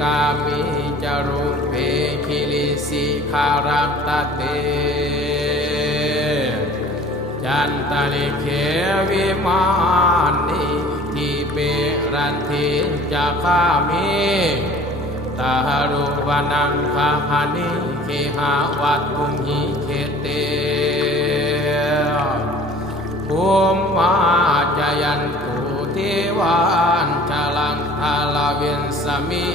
กามิจารุเพคิลิสิคารัตเตจันตลิเขวิมานิทิเปรันทิจักขามิตาหรุวนังคาหานิเคหาวัตถุหิเขเตภูมิมาจยันตุเทวานชลังทาลาเวนสมิ